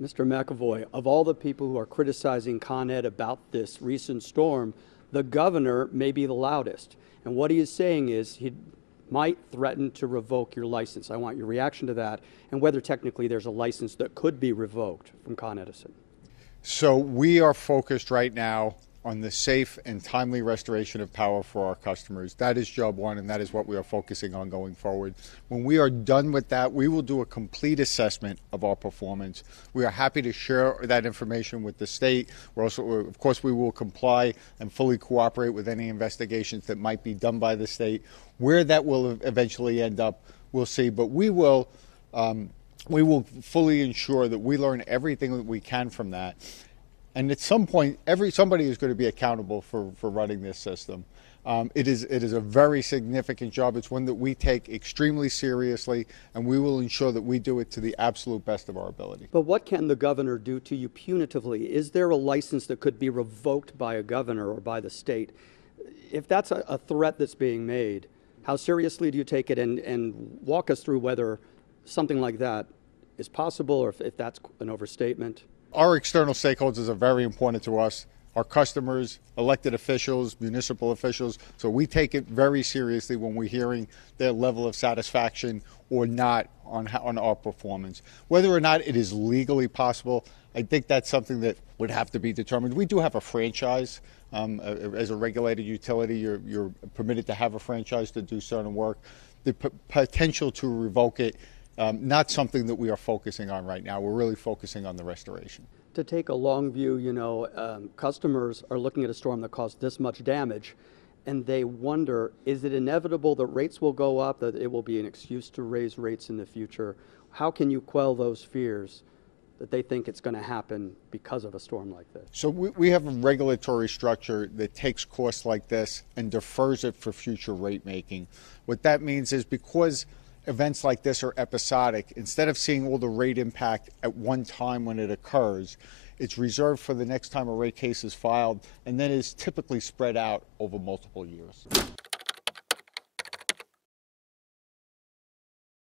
Mr. McAvoy, of all the people who are criticizing Con Ed about this recent storm, the governor may be the loudest. And what he is saying is he might threaten to revoke your license. I want your reaction to that, and whether technically there's a license that could be revoked from Con Edison. So we are focused right now on the safe and timely restoration of power for our customers. That is job one, and that is what we are focusing on going forward. When we are done with that, we will do a complete assessment of our performance. We are happy to share that information with the state. We're also, of course, we will comply and fully cooperate with any investigations that might be done by the state. Where that will eventually end up, we'll see. But we will fully ensure that we learn everything that we can from that. And at some point, somebody is going to be accountable for running this system. It is a very significant job. It's one that we take extremely seriously, and we will ensure that we do it to the absolute best of our ability. But what can the governor do to you punitively? Is there a license that could be revoked by a governor or by the state? If that's a threat that's being made, how seriously do you take it? And walk us through whether something like that is possible or if that's an overstatement. Our external stakeholders are very important to us, our customers, elected officials, municipal officials. So we take it very seriously when we're hearing their level of satisfaction or not on our performance. Whether or not it is legally possible, I think that's something that would have to be determined. We do have a franchise. As a regulated utility, you're permitted to have a franchise to do certain work. The potential to revoke it, not something that we are focusing on right now. We're really focusing on the restoration. To take a long view, customers are looking at a storm that caused this much damage, and they wonder, is it inevitable that rates will go up, that it will be an excuse to raise rates in the future? How can you quell those fears that they think it's going to happen because of a storm like this? So we have a regulatory structure that takes costs like this and defers it for future rate making. What that means is because events like this are episodic, instead of seeing all the rate impact at one time when it occurs, it's reserved for the next time a rate case is filed, and then is typically spread out over multiple years.